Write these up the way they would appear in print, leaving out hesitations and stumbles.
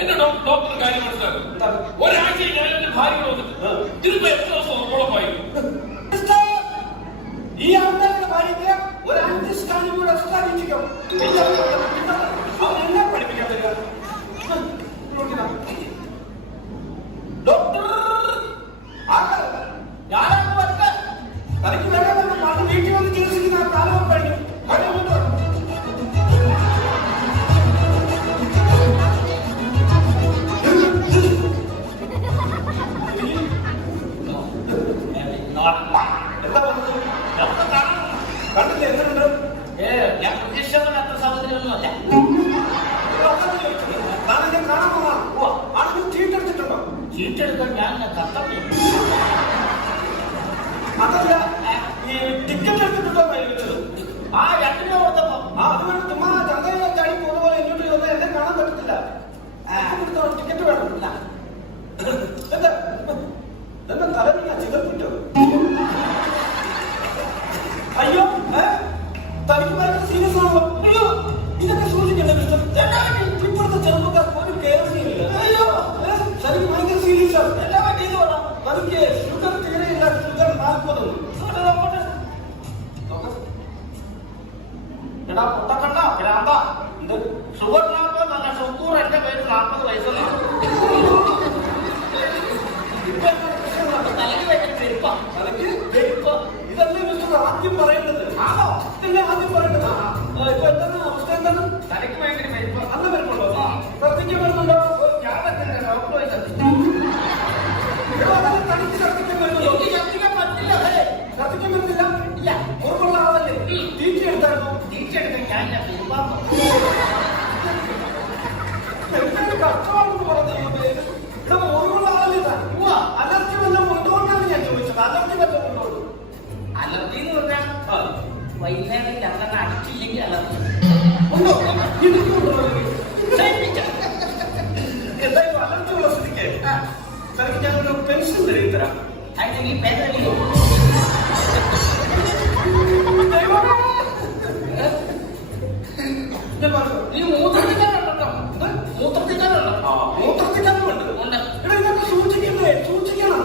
എന്റെ ഡോക്ടർ കാര്യം മനസ്സിലാക്കും. ഒരാഴ്ച ഞാൻ എന്റെ ഭാര്യ വന്നിട്ട് ഇതിപ്പോ എത്ര ദിവസം ഉറപ്പോളമായി. ഈ ആൾക്കാരുടെ ഭാര്യയ്ക്ക് ഒരു 5 സ്റ്റാൻഡ് കൂടെ സ്ഥാപിച്ചിരിക്കും. എന്നെ പഠിപ്പിക്കാൻ തരിക ഡോക്ടർ. ഞാനൊക്കെ വരട്ടെ. തനിക്ക് വേണമെന്ന് പറഞ്ഞ് വീട്ടിൽ വന്ന് ചികിത്സിക്കുന്ന കാലം കഴിഞ്ഞു. കണ്ടില്ല എന്തുണ്ട്? ഞാൻ പ്രതീക്ഷിച്ചവൻ അത്ര സൗകര്യമൊന്നുമല്ല. താനെന്നെ കാണാൻ പോവാ. ആണെങ്കിൽ ചീട്ടെടുത്തിട്ടുണ്ടോ? ചീട്ടെടുക്കാൻ ഞാൻ കത്തം അതല്ല, ഈ ടിക്കറ്റ് എടുത്തിട്ടുണ്ടോ? ആ 2 രൂപ കൊടുത്തപ്പോ അതുകൊണ്ട് ചുമ്മാ ചന്തയിലെ ചാടി പോകുന്ന പോലെ ഇങ്ങോട്ട് വന്ന് എന്നെ കാണാൻ പറ്റത്തില്ല. ടിക്കറ്റ് വേണമില്ല. എന്താ എന്താ തലമില്ല ചിതപ്പിട്ടോ? അയ്യോ, തനിക്ക് ഭയങ്കര സീരിയസ് ആണല്ലോ. അയ്യോ, ഇതൊക്കെ സൂക്ഷിക്കണ്ടേ മിസ്റ്റർ? ഇപ്പോഴത്തെ ചെറുപ്പക്കാർക്ക് ഒരു കെയറില്ല. അയ്യോ, തനിക്ക് ഭയങ്കര സീരിയസ് ആണ്. എല്ലാ പറ്റിയത് വേണം. തനിക്ക് ഷുഗർ തീരെയില്ല. ഷുഗർ 40. എടാ പൊട്ടക്കണ്ട ഭ്രാന്ത. ഷുഗർ 40 നല്ല ഷുഗർ. എന്റെ പേര് 40 വയസ്സല്ലേ. തലയ്ക്ക് ഭയങ്കര പെരുപ്പാ. തലയ്ക്ക് പെരുപ്പാ. ഇതല്ലേ മിസ്റ്റർ ആദ്യം പറയേണ്ടത്? ആണോ? ഇതല്ലേ ആദ്യം പറയേണ്ടത്? ഇപ്പൊ എന്താണ് അവസ്ഥ? എന്താണ്? തലയ്ക്ക് ഭയങ്കര പെരുപ്പാ. അന്ന് വരുന്നുണ്ടോ? ശ്രദ്ധിക്കാൻ വരുന്നുണ്ടോ? ഞാൻ പറ്റില്ല. ഡോക്ടർ പോയി തനിക്ക് ശ്രദ്ധിക്കാൻ വരുന്നുണ്ടോ? ശ്രദ്ധിക്കാൻ പറ്റില്ല. ശ്രദ്ധിക്കാൻ പറ്റില്ല. ഇല്ല. ഓർമ്മുള്ള ആളല്ലേ? ടീച്ചർ എടുത്തായിരുന്നോ? ടീച്ചർ എടുക്കാൻ ഞാൻ പെരുപ്പാ. എന്തൊരു കഷ്ടമാണെന്ന് പറഞ്ഞത്. ഇവിടെ ഓർമ്മുള്ള ആളല്ലേ? അലർജി വല്ലതും ഉണ്ടോന്നാണ് ഞാൻ ചോദിച്ചത്. അലർജി വല്ലതും ഉണ്ടോ? അലർജി എന്ന് പറഞ്ഞാൽ വൈകുന്നേരം ചന്ദ്രനെ അടിച്ചില്ലെങ്കിൽ അലർജി ഉണ്ടോ? എനിക്കുണ്ടോ? എന്തായാലും അലർജി ഉള്ള സ്ഥിതിക്ക് തനിക്ക് ഞാനൊരു പെൻഷൻ തരും തരാം. അതിന് ഈ പേരല്ലേ ഞാൻ പറഞ്ഞു. ഈ മൂത്രത്തിക്കാനുണ്ടോ? മൂത്രത്തിക്കാനുണ്ടോ? മൂത്രത്തിക്കാനുണ്ട്. ഇവിടെ ഇതൊക്കെ സൂക്ഷിക്കണ്ടേ? സൂക്ഷിക്കണം.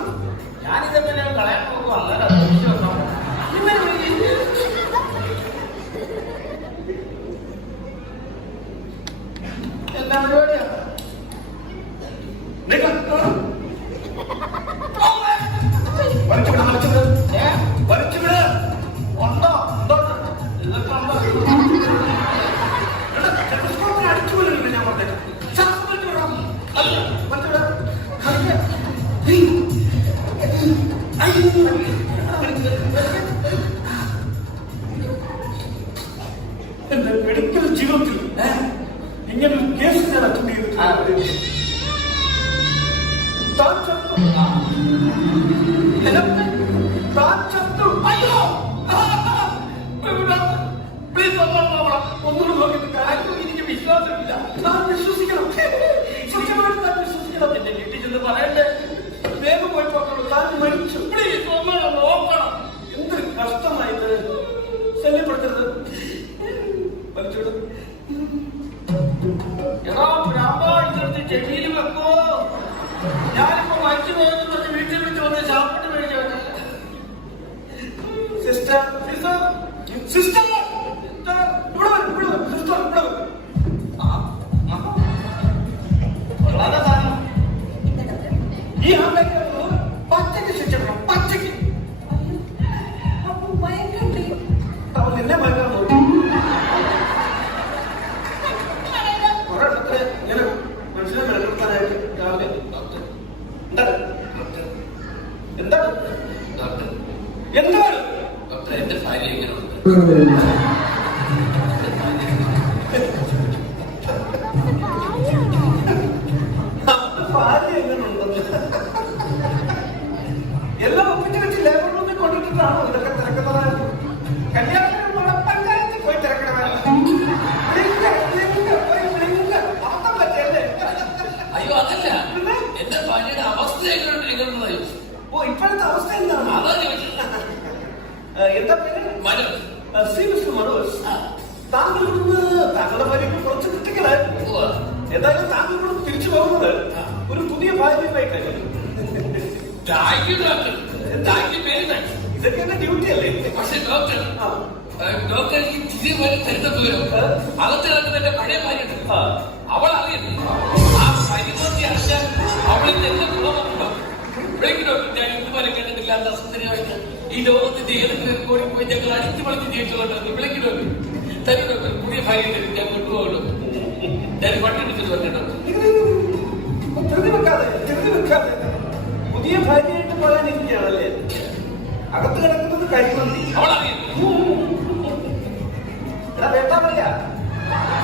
ഞാനിതെങ്ങനെ കളയാൻ പോകും. അങ്ങനെ എന്താ പരിപാടിയാ? വലിച്ചുവിട്. ഉണ്ടോ? അടിച്ചു വിടുന്നുണ്ട്. ഞാൻ പറഞ്ഞേക്കാം. ശ്വാസം വലിച്ചുവിടാം. എന്റെ മെഡിക്കൽ ജീവിതത്തിൽ ഇങ്ങനെ കേസ് ഞാൻ അറ്റൻഡ് ചെയ്തിട്ടുണ്ട്. താൻ ചത്തു. താൻ ചത്തു. അയ്യോ, പ്ലീസ് ഒന്നുകൂടെ നോക്കിയിട്ട് കാര്യം എനിക്ക് വിശ്വാസമില്ല. താൻ വിശ്വസിക്കണം. സത്യമായിട്ട് താൻ വിശ്വസിക്കണം. എന്റെ വീട്ടിൽ ചെന്ന് പറയണ്ടേ? വേഗം പോയി പറഞ്ഞോളൂ. താൻ മരിച്ചു. പ്ലീസ് ഒന്നുകൂടെ നോക്കണം. എന്ത് കഷ്ടമായിട്ട്. ശല്യപ്പെടുത്തരുത്. വലിച്ചുവിടും. എടാ ഭ്രാന്താ, ഇതെടുത്ത് ചെടിയിൽ വെക്കോ. ഞാനിപ്പോ മരിച്ചു പോകുന്നു പറഞ്ഞ് വീട്ടിൽ വെച്ച് വന്ന് ചാപ്പിട്ട് മേടിച്ചവന്. സിസ്റ്റർ, സിസ്റ്റർ, സിസ്റ്റർ, ഇവിടെ വരും, ഇവിടെ വരും. സിസ്റ്റർ, ഇവിടെ വരും. വളരെ സാധനം. ഈ ആളേക്ക് പച്ചയ്ക്ക് ശിക്ഷിക്കണം. പച്ചയ്ക്ക്. അവൻ എന്നെ മയക്കാൻ നോക്കി. ഒരെണ്ണത്തിന് ഇങ്ങനെ മനുഷ്യനെ നിലനിർത്താനായിട്ട് രാവിലെ എന്താണ് എന്താണ് എന്താണ് ഡോക്ടർ, എന്റെ ഭാര്യ എങ്ങനെയുണ്ട്? ഭാര്യ എങ്ങനെയുണ്ടെന്ന് എല്ലാം ഒപ്പിച്ച് വെച്ച് ലേബർ റൂമിൽ കൊണ്ടിട്ടാണോ ഇതൊക്കെ തിരക്കുന്നത്? കല്യാണത്തിന് പഞ്ചായത്തിൽ പോയി തിരക്കണമല്ലോ. അർത്ഥം പറ്റിയല്ലേ? ഓ ഇപ്പോഴത്തെ അവസ്ഥ എന്താണ്? അതാ ചോദിച്ചത്. എന്താ പേര്? മനോജ്. ശ്രീ മിസ്റ്റർ മനോജ്, താങ്കൾ ഇവിടുന്ന് താങ്കളുടെ ഭാര്യയ്ക്ക് കുറച്ച് ക്രിട്ടിക്കലായിരുന്നു. എന്തായാലും താങ്കൾ ഇവിടെ തിരിച്ചു പോകുന്നത് ഒരു പുതിയ ഭാര്യയുമായിട്ടാണ്. ഇതൊക്കെ എന്റെ ഡ്യൂട്ടി അല്ലേ? പക്ഷെ ഡോക്ടർ എനിക്ക് തിരികെ വരെ തരുന്നത് അകത്ത് കിടക്കുന്ന എന്റെ പഴയ ഭാര്യ അവൾ അറിയുന്നു. ആ പരിമതി അറിഞ്ഞാൽ അവളിൽ എന്റെ ഗുണമുണ്ടോ? ഡോക്ടർ ഞാൻ ഇതുപോലെ കേട്ടിട്ടില്ലാത്ത സുന്ദരിയായിട്ട് ഈ ലോകത്തിന്റെ ഏതെങ്കിലും കോടി പോയി ഞങ്ങൾ അടിച്ചു പൊളിച്ച് ജീവിച്ചുകൊണ്ടോ വിളിക്ക് ഡോക്ടർ തരും ഡോക്ടർ. പുതിയ ഭാര്യ തരും, ഞാൻ കൊണ്ടുപോകുള്ളൂ. ഞാൻ പണ്ടെടുത്തിട്ട് പറഞ്ഞു വെക്കാതെ പുതിയ ഭാര്യയായിട്ട് പോകാനിരിക്കുകയാണല്ലേ? അകത്ത് കിടക്കുന്നത് കരിമന്തി. അവളറിയുന്നു. എടാ വേട്ടാ പറയാ,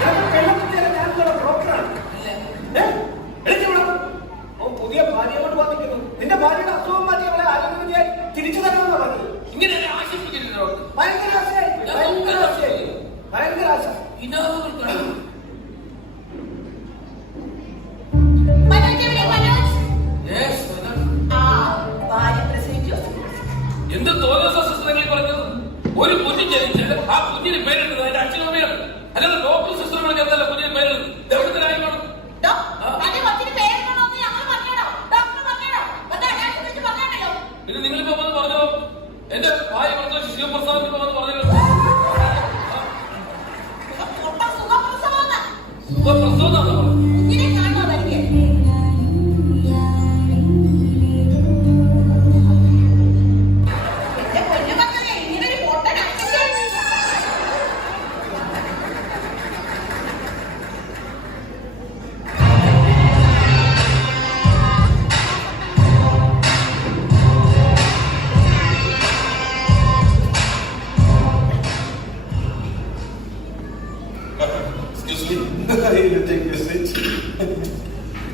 ഞാനിവിടെ ബ്രോക്കറാണ്. പുതിയ ഭാര്യ കൊണ്ട് വന്നിരിക്കുന്നു. നിന്റെ ഭാര്യയുടെ അസുഖം മാറ്റി അവളെ ആരോഗ്യവതിയായി തിരിച്ചു തരണമെന്ന് പറഞ്ഞത്. ഇങ്ങനെ ആശിപ്പിക്കുന്നു. ഭയങ്കര ആശയായി, ഭയങ്കര ആശ. എന്ത് തോന്നൽ പറഞ്ഞത്? ഒരു കുഞ്ഞ് ജനിച്ചാൽ ആ കുഞ്ഞിന് പേരിട്ടത് അതിന്റെ അച്ഛനമ്മയാണ്. അല്ലാതെ ഡോക്ടർ സിസ്റ്ററുകളൊക്കെ എന്തല്ല കുഞ്ഞിന് പേരിടുന്നത്? ദേവത്തിനായിക്കോണം. പിന്നെ നിങ്ങളിപ്പോ വന്ന് പറഞ്ഞോ എന്റെ ഭാര്യ പറഞ്ഞ ശിവപ്രസാദ് ഇപ്പൊ വന്ന് പറഞ്ഞല്ലോ സുഖപ്രസവന്നാണോ പറഞ്ഞത്?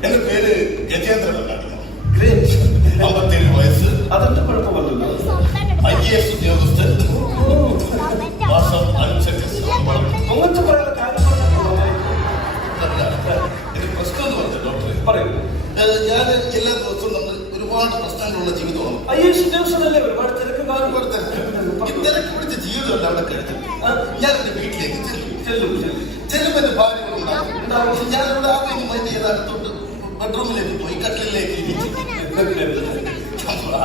എന്റെ പേര് ഗജേന്ദ്രൻ എന്നാണ്. 57 വയസ്സ്. അതൊന്നും കുഴപ്പമല്ലോ. IAS ഉദ്യോഗസ്ഥൻ. മാസം 5 ശമ്പളം. അങ്ങനത്തെ പറയുന്ന കാര്യം എനിക്ക് പ്രശ്നം എന്ന് പറഞ്ഞ ഡോക്ടറെ പറയൂ. ഞാൻ എല്ലാ ദിവസവും നമ്മൾ ഒരുപാട് പ്രശ്നങ്ങളുള്ള ജീവിതമാണ്. IAS ഉദ്യോഗസ്ഥനല്ലേ? ഒരുപാട് തിരക്ക് തിരക്ക് പിടിച്ച ജീവിതമല്ല അവിടെ കഴിഞ്ഞത്. ഞാൻ എന്റെ വീട്ടിലേക്ക് ചെല്ലുമ്പോൾ എന്റെ ഭാര്യ ഉണ്ടാവും. ഞാനിവിടെ ആദ്യം മൈൻഡ് ചെയ്ത് അടുത്തോട്ട് ബെഡ്റൂമിലേക്ക് പോയി കട്ടിലേക്ക്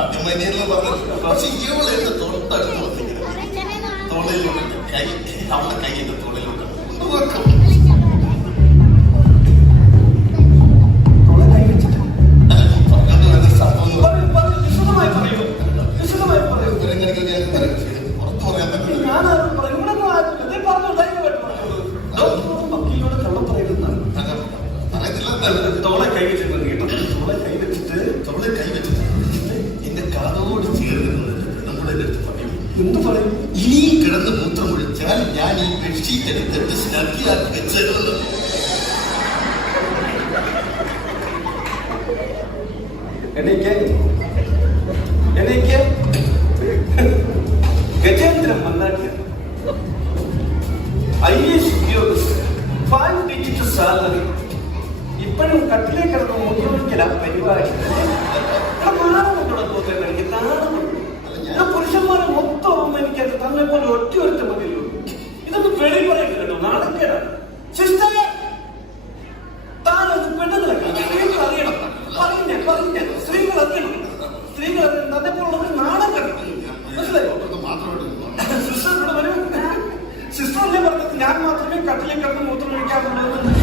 ആദ്യം മൈൻഡ് ചെയ്യുന്നത് പറഞ്ഞു. പക്ഷെ ഇവളെ എന്റെ തൊട്ടടുത്ത് വന്നിരിക്കുന്നത് തോളിലോട്ട് കൈ, അവളുടെ കൈ എന്റെ തോളിലോട്ട് കൊണ്ടുവെക്കും. എന്ത് പറയും? ഇനി കിടന്ന് മൂത്രം ഒഴിച്ചാൽ ഞാൻ ഈ ബെഡ്ഷീറ്റ് എടുത്തിട്ട് സ്നഗ്ഗിയാക്കി വെച്ചത്. എനിക്ക് ഗജേന്ദ്രൻ മന്നാട്ടിയ IAS ഉദ്യോഗസ്ഥൻ, 5 ഡിജിറ്റ് സാലറി. ഇപ്പോഴും കട്ടിലേക്ക് കിടന്ന് മൂത്രമൊഴിക്കല പരിപാടി. എനിക്ക് ഞാൻ പുരുഷന്മാരെ മൊത്തം എനിക്കത് തന്നെ പോലെ ഒറ്റ മതിയല്ലോ. ഇതൊന്ന് വെളി പറയുന്നത് കേട്ടോ, നാണക്കേടാണ്. സിസ്റ്റർ താനത് പെണ്ണുങ്ങളൊക്കെ സ്ത്രീകൾ അറിയണം. പറഞ്ഞ സ്ത്രീകൾ അറിയണം. സ്ത്രീകൾ അതേപോലുള്ളവർ നാണം കിടക്കും. മനസ്സിലായോ? സിസ്റ്റർ ഇവിടെ വരും. സിസ്റ്റർ അല്ലേ പറഞ്ഞത് ഞാൻ മാത്രമേ കട്ടിലേക്ക് കിടന്ന് മൂത്രം ഒഴിക്കാറുള്ളൂ.